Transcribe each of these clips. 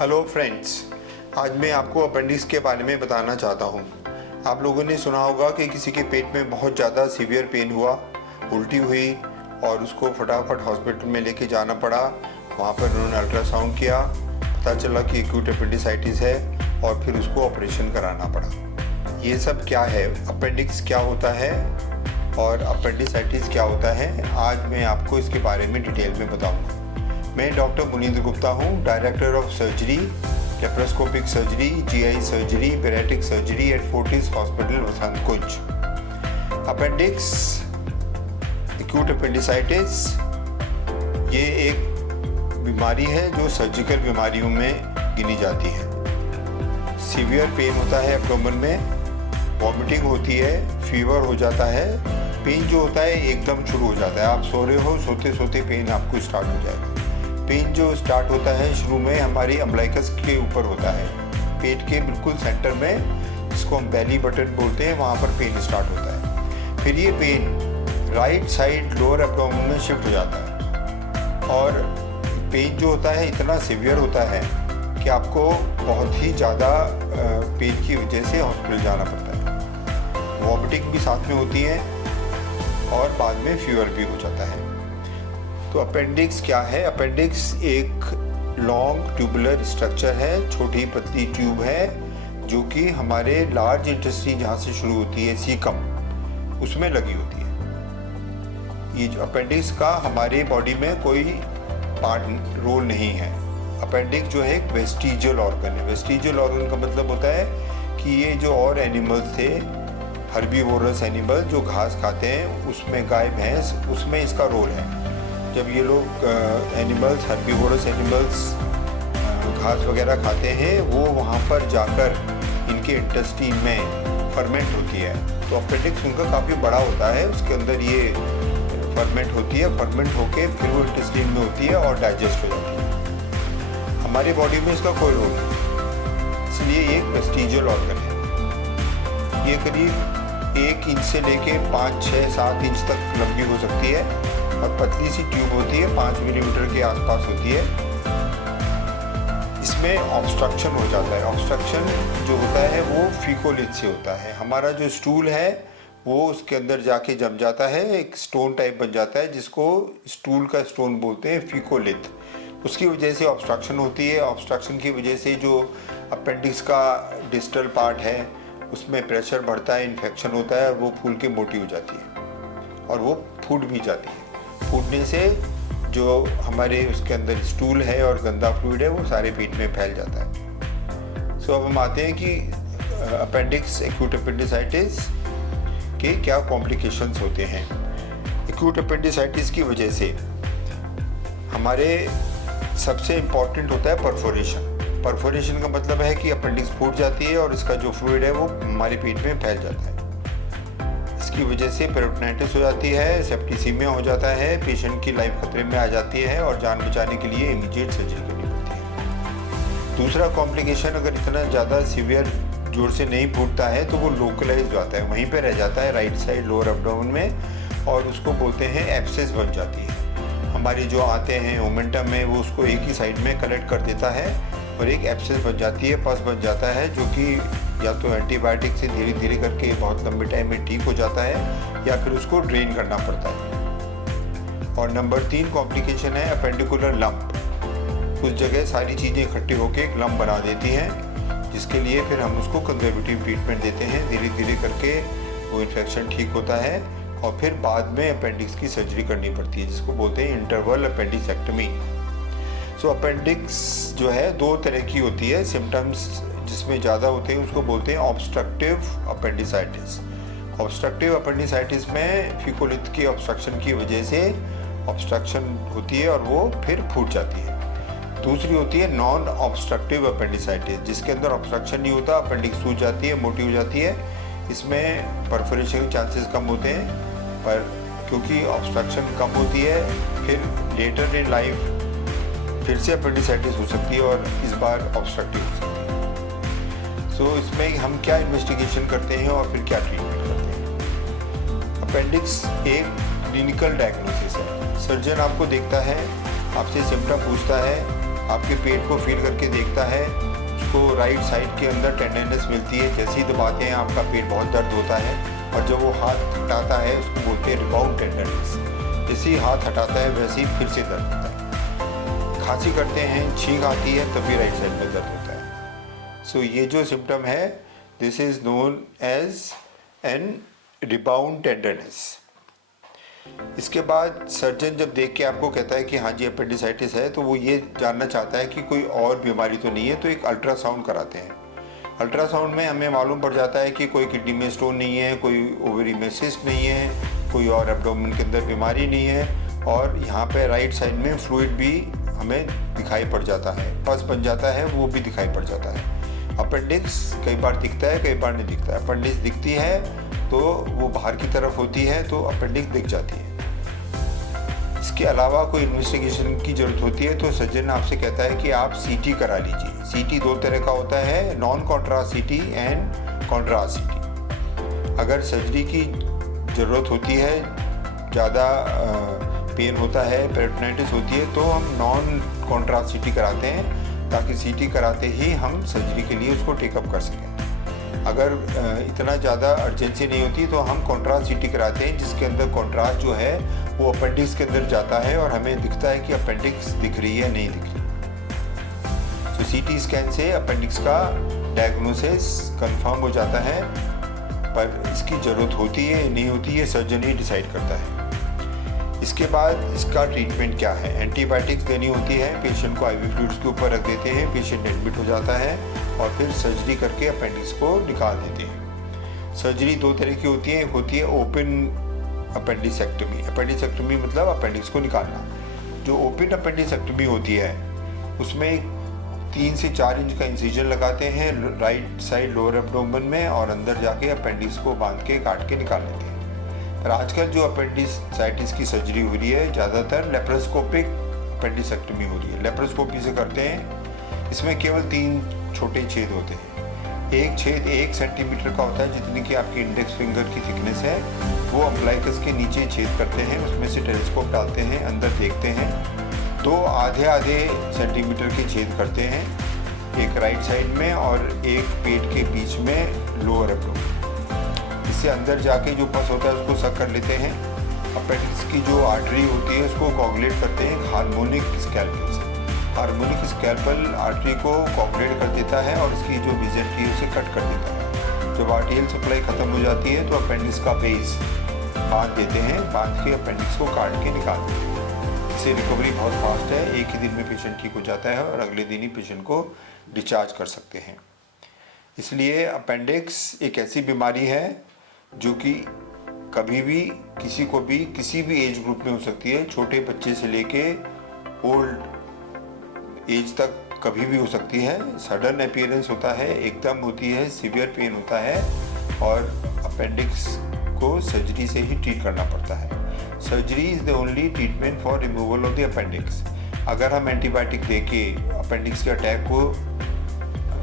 Hello friends, आज मैं आपको अपेंडिक्स के बारे में बताना चाहता हूँ। आप लोगों ने सुना होगा कि किसी के पेट में बहुत ज़्यादा सीवियर पेन हुआ, उल्टी हुई और उसको फटाफट हॉस्पिटल में लेके जाना पड़ा। वहाँ पर उन्होंने अल्ट्रासाउंड किया, पता चला कि एक्यूट अपेंडिसाइटिस है और फिर उसको ऑपरेशन कराना पड़ा। ये सब क्या है, अपेंडिक्स क्या होता है और अपेंडिसाइटिस क्या होता है, आज मैं आपको इसके बारे में डिटेल में बताऊँगा। मैं डॉक्टर मुनींद्र गुप्ता हूँ, director of surgery, laparoscopic surgery, GI surgery, bariatric surgery at Fortis hospital Vasant Kunj. Appendix, acute appendicitis, ये एक बीमारी है जो सर्जिकल बीमारियों में गिनी जाती है। सीवियर पेन होता है एब्डोमेन में, वॉमिटिंग होती है, फीवर हो जाता है, पेन जो होता है एकदम शुरू हो जाता है। आप सो रहे हो, सोते सोते पेन आपको स्टार्ट हो जाएगा। पेन जो स्टार्ट होता है शुरू में हमारी अम्बलाइकस के ऊपर होता है, पेट के बिल्कुल सेंटर में, जिसको हम बेली बटन बोलते हैं, वहाँ पर पेन स्टार्ट होता है। फिर ये pain right side lower abdomen में शिफ्ट हो जाता है और पेन जो होता है इतना सीवियर होता है कि आपको बहुत ही ज़्यादा पेन की वजह से हॉस्पिटल जाना पड़ता है। वॉमिटिंग भी साथ में होती है और बाद में फीवर भी हो जाता है। तो अपेंडिक्स क्या है? अपेंडिक्स एक लॉन्ग ट्यूबुलर स्ट्रक्चर है, छोटी पतली ट्यूब है जो कि हमारे लार्ज इंटेस्टाइन जहाँ से शुरू होती है, सीकम, उसमें लगी होती है। ये जो अपेंडिक्स का हमारे बॉडी में कोई पार्ट रोल नहीं है। अपेंडिक्स जो है एक वेस्टिजियल ऑर्गन है। वेस्टिजियल ऑर्गन का मतलब होता है कि ये जो और एनिमल्स थे, हर्बीवोरस एनिमल जो घास खाते हैं, उसमें गाय भैंस, उसमें इसका रोल है। जब ये लोग एनिमल्स, हर्बीवोरस एनिमल्स घास वगैरह खाते हैं, वो वहाँ पर जाकर इनके इंटेस्टाइन में फर्मेंट होती है। तो अपेंडिक्स उनका काफ़ी बड़ा होता है, उसके अंदर ये फर्मेंट होती है, फर्मेंट होके फिर वो इंटेस्टाइन में होती है और डाइजेस्ट हो जाती है। हमारी बॉडी में इसका कोई रोल नहीं, इसलिए ये एक वेस्टिजियल ऑर्गन है। ये करीब 1 इंच से लेके 5, 6, 7 इंच तक लंबी हो सकती है और पतली सी ट्यूब होती है, 5 मिलीमीटर के आसपास होती है। इसमें ऑब्स्ट्रक्शन हो जाता है। ऑब्स्ट्रक्शन जो होता है वो फीकोलिथ से होता है। हमारा जो स्टूल है वो उसके अंदर जाके जम जाता है, एक स्टोन टाइप बन जाता है, जिसको स्टूल का स्टोन बोलते हैं, फीकोलिथ। उसकी वजह से ऑब्स्ट्रक्शन होती है। ऑब्स्ट्रक्शन की वजह से जो अपेंडिक्स का डिस्टल पार्ट है उसमें प्रेशर बढ़ता है, इन्फेक्शन होता है, वो फूल के मोटी हो जाती है और वो फूट भी जाती है। फूटने से जो हमारे उसके अंदर स्टूल है और गंदा फ्लूइड है वो सारे पेट में फैल जाता है। सो अब हम आते हैं कि अपेंडिक्स, एक्यूट अपेंडिसाइटिस के क्या कॉम्प्लिकेशंस होते हैं। एक्यूट अपेंडिसाइटिस की वजह से हमारे सबसे इम्पॉर्टेंट होता है परफोरेशन। परफोरेशन का मतलब है कि अपेंडिक्स फूट जाती है और इसका जो फ्लूइड है वो हमारे पेट में फैल जाता है। इसकी वजह से पेरिटोनाइटिस हो जाती है, सेप्टिसीमिया हो जाता है, पेशेंट की लाइफ खतरे में आ जाती है और जान बचाने के लिए इमीडिएट सर्जरी करनी पड़ती है। दूसरा कॉम्प्लिकेशन, अगर इतना ज़्यादा सीवियर जोर से नहीं फूटता है तो वो लोकलाइज जाता है, वहीं पे रह जाता है राइट साइड लोअर एब्डोमेन में, और उसको बोलते हैं एब्सेस बन जाती है। हमारी जो आते हैं ओमेंटम में, वो उसको एक ही साइड में कलेक्ट कर देता है और एक एब्सेस बन जाती है, पस बन जाता है, जो कि या तो एंटीबायोटिक से धीरे धीरे करके बहुत लंबे टाइम में ठीक हो जाता है या फिर उसको ड्रेन करना पड़ता है। और नंबर 3 कॉम्प्लिकेशन है अपेंडिकुलर लंप। उस जगह सारी चीज़ें इकट्ठी होकर एक लंप बना देती हैं, जिसके लिए फिर हम उसको कंजर्वेटिव ट्रीटमेंट देते हैं। धीरे धीरे करके वो इन्फेक्शन ठीक होता है और फिर बाद में अपेंडिक्स की सर्जरी करनी पड़ती है, जिसको बोलते हैं इंटरवल अपेंडिसेक्टमी। सो अपेंडिक्स जो है 2 तरह की होती है। सिम्टम्स जिसमें ज़्यादा होते हैं उसको बोलते हैं ऑब्स्ट्रक्टिव अपेंडिसाइटिस। ऑब्स्ट्रक्टिव अपेंडिसाइटिस में फीकोलिथ की ऑब्स्ट्रक्शन की वजह से ऑब्स्ट्रक्शन होती है और वो फिर फूट जाती है। दूसरी होती है नॉन ऑब्स्ट्रक्टिव अपेंडिसाइटिस, जिसके अंदर ऑब्स्ट्रक्शन नहीं होता, अपेंडिक्स सूज जाती है, मोटी हो जाती है। इसमें परफोरेशन के चांसेस कम होते हैं, पर क्योंकि ऑब्स्ट्रक्शन कम होती है फिर लेटर इन लाइफ फिर से अपेंडिसाइटिस हो सकती है और इस बार ऑब्स्ट्रक्टिव हो सकती है। सो इसमें हम क्या इन्वेस्टिगेशन करते हैं और फिर क्या ट्रीटमेंट करते हैं। अपेंडिक्स एक क्लिनिकल डायग्नोसिस है। सर्जन आपको देखता है, आपसे सिम्टम पूछता है, आपके पेट को फील करके देखता है, उसको राइट साइड के अंदर टेंडरनेस मिलती है, जैसे ही दबाते हैं आपका पेट बहुत दर्द होता है, और जब वो हाथ हटाता है उसको बोलते हैं रिबाउंड टेंडरनेस। जैसे ही हाथ हटाता है वैसे ही फिर से दर्द होता है। खांसी करते हैं, छींक आती है, तभी राइट साइड में दर्द होता है। सो ये जो सिम्टम है, this is known as an rebound tenderness. इसके बाद सर्जन जब देख के आपको कहता है कि हाँ जी अपेंडिसाइटिस है, तो वो ये जानना चाहता है कि कोई और बीमारी तो नहीं है, तो एक अल्ट्रासाउंड कराते हैं। अल्ट्रासाउंड में हमें मालूम पड़ जाता है कि कोई किडनी में स्टोन नहीं है, कोई ओवरी में सिस्ट नहीं है, कोई और एब्डोमेन के अंदर बीमारी नहीं है, और यहाँ पे राइट साइड में फ्लूइड भी हमें दिखाई पड़ जाता है, पस बन जाता है, वो भी दिखाई पड़ जाता है। अपेंडिक्स कई बार दिखता है, कई बार नहीं दिखता है। अपेंडिक्स दिखती है तो वो बाहर की तरफ होती है, तो अपेंडिक्स दिख जाती है। इसके अलावा कोई इन्वेस्टिगेशन की ज़रूरत होती है तो सर्जन आपसे कहता है कि आप सीटी करा लीजिए। सीटी दो तरह का होता है, नॉन कॉन्ट्रास्ट सीटी एंड कॉन्ट्रास्ट सीटी। अगर सर्जरी की ज़रूरत होती है, ज़्यादा पेन होता है, पेरिटोनाइटिस होती है, तो हम नॉन कॉन्ट्रास्ट सीटी कराते हैं, ताकि सीटी कराते ही हम सर्जरी के लिए उसको टेकअप कर सकें। अगर इतना ज़्यादा अर्जेंसी नहीं होती तो हम कॉन्ट्रास्ट सीटी कराते हैं, जिसके अंदर कॉन्ट्रास्ट जो है वो अपेंडिक्स के अंदर जाता है और हमें दिखता है कि अपेंडिक्स दिख रही है नहीं दिख रही। तो सीटी स्कैन से अपेंडिक्स का डायग्नोसिस कंफर्म हो जाता है, पर इसकी ज़रूरत होती है नहीं होती है सर्जन ही डिसाइड करता है। इसके बाद इसका ट्रीटमेंट क्या है? एंटीबायोटिक्स देनी होती है, पेशेंट को आईवी फ्लूइड्स के ऊपर रख देते हैं, पेशेंट एडमिट हो जाता है और फिर सर्जरी करके अपेंडिक्स को निकाल देते हैं। सर्जरी दो तरह की होती है, एक होती है ओपन अपेंडिसेक्टमी। अपेंडिसेक्टमी मतलब अपेंडिक्स को निकालना। जो ओपन अपेंडिसेक्टमी होती है उसमें 3 से 4 इंच का इंसिजन लगाते हैं राइट साइड लोअर एब्डोमेन में, और अंदर जाके अपेंडिक्स को बांध के काट के निकाल लेते हैं। पर आजकल जो अपेंडिसाइटिस की सर्जरी हो रही है, ज़्यादातर लेप्रोस्कोपिक अपेंडिसेक्टमी हो रही है। लेप्रोस्कोपी से करते हैं, इसमें केवल 3 छोटे छेद होते हैं। एक छेद 1 सेंटीमीटर का होता है, जितनी कि आपकी इंडेक्स फिंगर की थिकनेस है, वो अम्बलाइकस के नीचे छेद करते हैं, उसमें से टेलीस्कोप डालते हैं, अंदर देखते हैं। 2 आधे सेंटीमीटर के छेद करते हैं, एक राइट साइड में और एक पेट के बीच में लोअर एब्डोमेन। इससे अंदर जाके जो पस होता है उसको सक कर लेते हैं। अपेंडिक्स की जो आर्टरी होती है उसको कोगुलेट करते हैं हार्मोनिक स्कैल्पेल से। हार्मोनिक स्कैल्पेल आर्टरी को कोगुलेट कर देता है और इसकी जो विजेंट्री है उसे कट कर देता है। जब आर्टियल सप्लाई ख़त्म हो जाती है तो अपेंडिक्स का बेस बांध देते हैं, बांध के अपेंडिक्स को काट के निकाल देते हैं। इससे रिकवरी बहुत फास्ट है, एक ही दिन में पेशेंट ठीक हो जाता है और अगले दिन ही पेशेंट को डिस्चार्ज कर सकते हैं। इसलिए अपेंडिक्स एक ऐसी बीमारी है जो कि कभी भी किसी को भी किसी भी एज ग्रुप में हो सकती है, छोटे बच्चे से लेके ओल्ड एज तक कभी भी हो सकती है। सडन अपीयरेंस होता है, एकदम होती है, सीवियर पेन होता है और अपेंडिक्स को सर्जरी से ही ट्रीट करना पड़ता है। Surgery is the only treatment for removal of the appendix. अगर हम एंटीबायोटिक देके अपेंडिक्स के अटैक को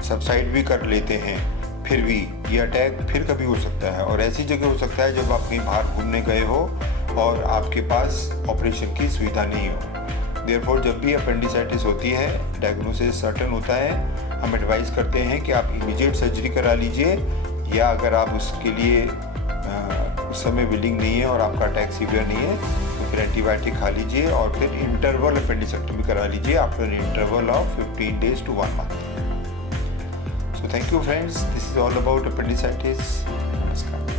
सबसाइड भी कर लेते हैं, फिर भी ये अटैक फिर कभी हो सकता है, और ऐसी जगह हो सकता है जब आप कहीं बाहर घूमने गए हो और आपके पास ऑपरेशन की सुविधा नहीं हो। देयरफॉर जब भी अपेंडिसाइटिस होती है, डायग्नोसिस सर्टेन होता है, हम एडवाइस करते हैं कि आप इमीडिएट सर्जरी करा लीजिए, या अगर आप उसके लिए उस समय विलिंग नहीं है और आपका अटैक सीवियर नहीं है तो फिर एंटीबायोटिक खा लीजिए और फिर इंटरवल अपेंडिसेक्टमी करा लीजिए after interval of 15 days to 1 month. So thank you friends, this is all about appendicitis. Namaskar.